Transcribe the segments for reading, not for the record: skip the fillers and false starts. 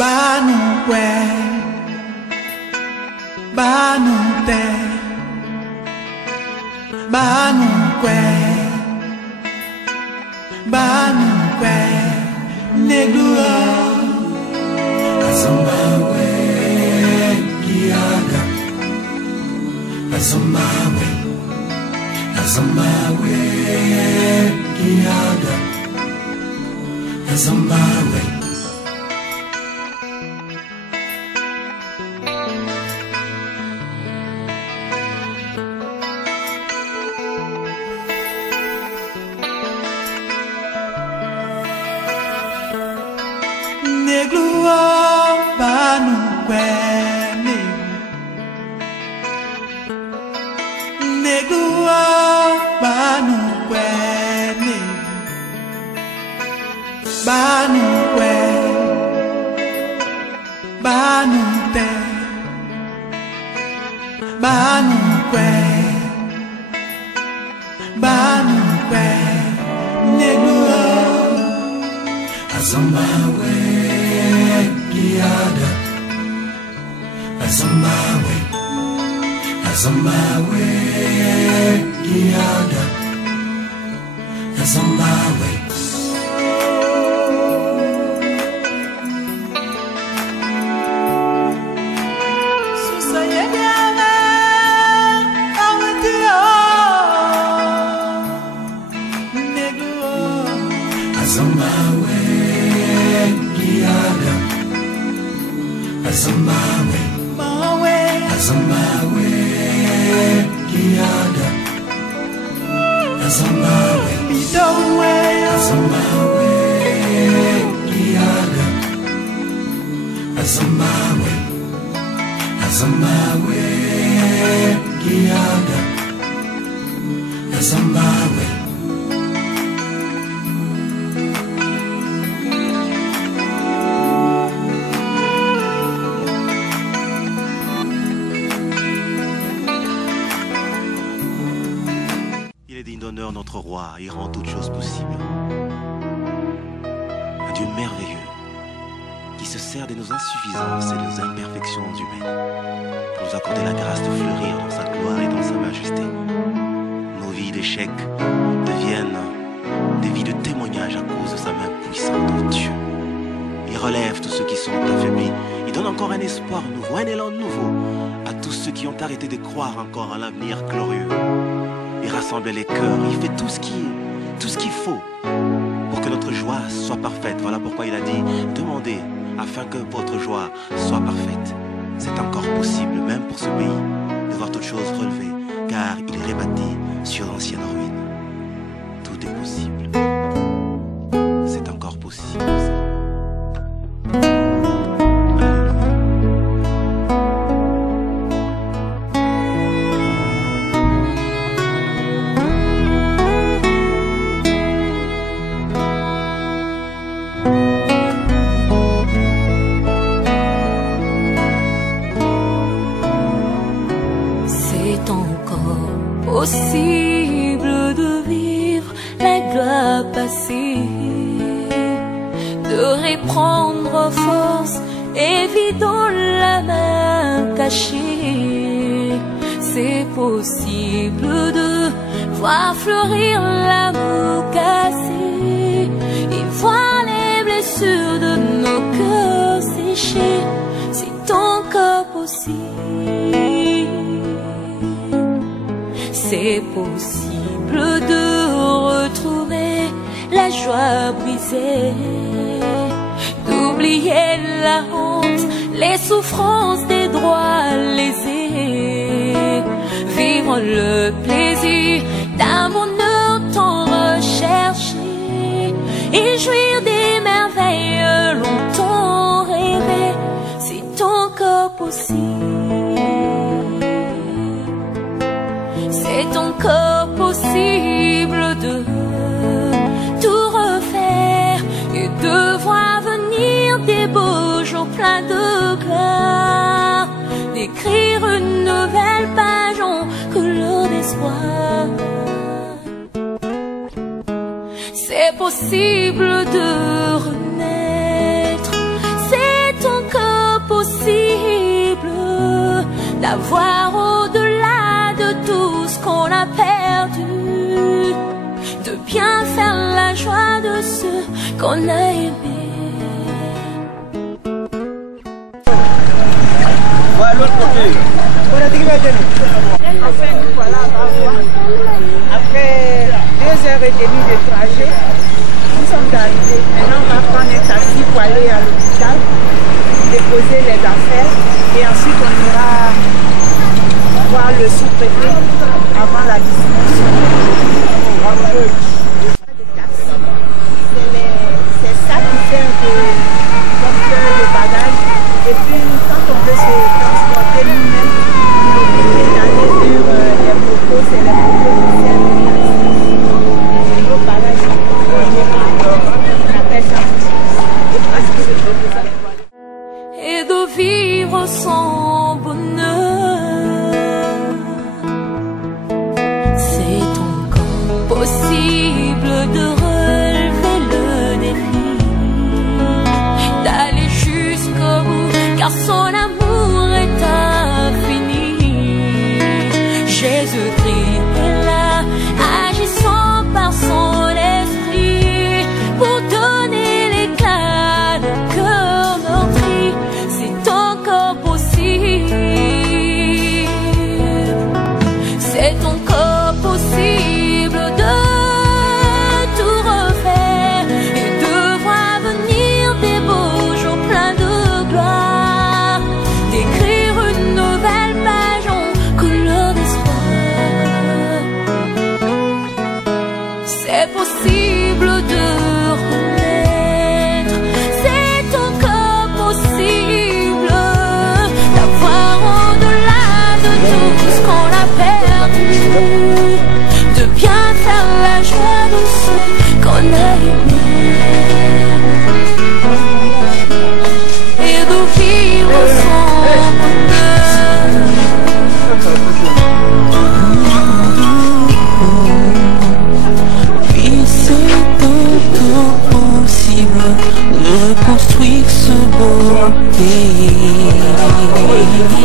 Banukwe, banute, banukwe, banukwe, negua. Azamawe, giaga. Azamawe, azamawe, giaga. Azamawe. Negluo banukwe, negluo banukwe, banukwe, banute, banukwe, banukwe, negluo. Azamawe, giaga. Azamawe, azamawe, giaga. Azamawe. Azamawe, giaga. Azamawe, azamawe, giaga. Azamawe, azamawe, giaga. Azamawe, azamawe, giaga. Azamawe. Il est digne d'honneur, notre roi, il rend toutes choses possibles. Un Dieu merveilleux, qui se sert de nos insuffisances et de nos imperfections humaines, pour nous accorder la grâce de fleurir dans sa gloire et dans sa majesté. Nos vies d'échecs deviennent des vies de témoignage à cause de sa main puissante, oh Dieu. Il relève tous ceux qui sont affaiblis. Il donne encore un espoir nouveau, un élan nouveau à tous ceux qui ont arrêté de croire encore à l'avenir glorieux. Il rassemble les cœurs, il fait tout ce qu'il faut pour que notre joie soit parfaite. Voilà pourquoi il a dit, demandez afin que votre joie soit parfaite. C'est encore possible, même pour ce pays, de voir toutes choses relevées, car il est rebâti sur l'ancienne ruine. Tout est possible. C'est encore possible. Possible de vivre la gloire passée, de reprendre force, évident la main cachée. C'est possible de voir fleurir l'amour cassé et voir les blessures de nos cœurs séchés. C'est encore possible. C'est possible de retrouver la joie brisée, d'oublier la honte, les souffrances des droits lésés, vivre le plaisir d'un bonheur tant recherché et jouir des merveilles longtemps rêvées. C'est encore possible. C'est encore possible de tout refaire et de voir venir des beaux jours pleins de gloire, d'écrire une nouvelle page en couleur d'espoir. C'est possible de renaître, c'est d'avoir au-delà de tout ce qu'on a perdu, de bien faire la joie de ceux qu'on a aimés. Après 2h30 de trajet, nous sommes arrivés. Maintenant, on va prendre un taxi pour aller à l'hôpital, déposer les affaires et ensuite on ira voir le sous-préfet avant la distribution. C'est ça qui fait un peu porteur de bagages. Et puis quand on veut se transporter nous-mêmes, on est obligé d'aller sur les motos, c'est les motos qui servent de taxi. Et nos bagages, on appelle ça. Et de vivre son bonheur, c'est encore possible de relever le défi, d'aller jusqu'au bout, car son amour est infini. Jésus-Christ est là, agissant par son esprit, pour donner l'éclat de cœur meurtri. C'est encore possible, c'est encore possible de tout refaire et de voir venir des beaux jours pleins de gloire, d'écrire une nouvelle page en couleur d'espoir. C'est possible de renaître, c'est encore possible d'avoir au-delà de tout ce qu'on a perdu, de bien faire la joie de ceux qu'on a aimés, et de vivre son bonheur. Oui, c'est encore possible de reconstruire ce beau pays.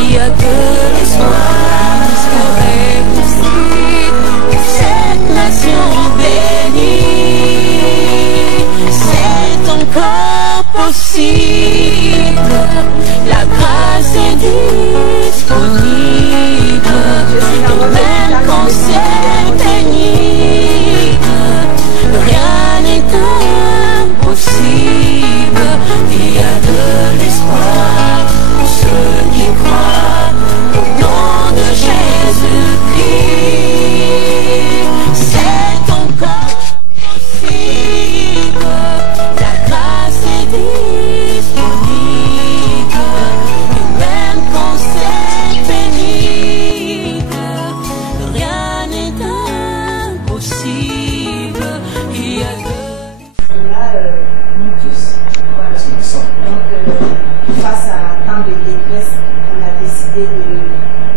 Il y a de l'espoir, c'est réussite, cette nation bénie. C'est encore possible, la grâce est disponible, et même quand c'est pénible, rien n'est impossible. Il y a de l'espoir pour ceux qui croient au nom de Jésus-Christ. C'est encore possible, la grâce est disponible, et même quand c'est pénible, rien n'est impossible. Il y a de... Nous tous. Voilà. Donc, face à tant de détresse, on a décidé de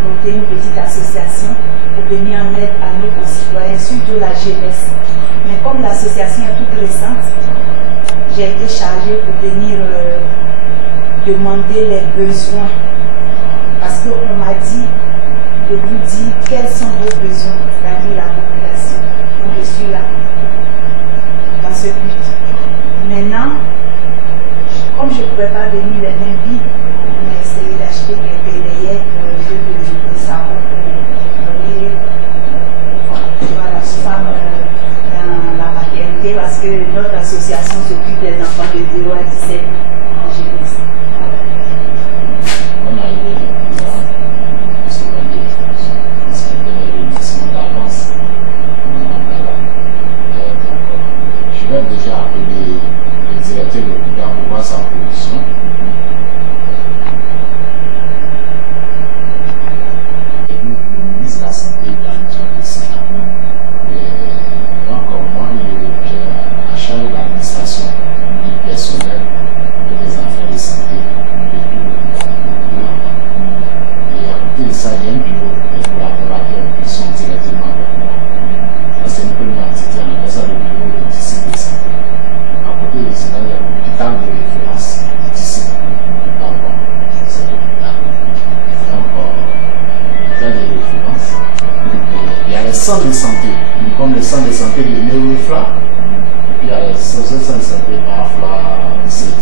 monter une petite association pour venir en aide à nos concitoyens, surtout la jeunesse. Mais comme l'association est toute récente, j'ai été chargée pour venir demander les besoins. Parce qu'on m'a dit de vous dire quels sont vos besoins, c'est-à-dire la population. Donc je suis là dans ce but. Maintenant, comme je ne pouvais pas venir les mains vides, on a essayé d'acheter quelques layettes, de savon pour donner voilà, femmes dans la maternité, parce que notre association s'occupe des enfants de 0 à 17 en jeunesse. On a eu d'avance. Je vais déjà appeler le directeur de l'hôpital pour voir sa position. Et le ministre de la Santé il a une sorte de ça. Donc moi, j'ai à charge de l'administration du personnel et des les centres de santé, comme les centres de santé de Neurofla, et puis il y a les centres de santé par Fla, c'est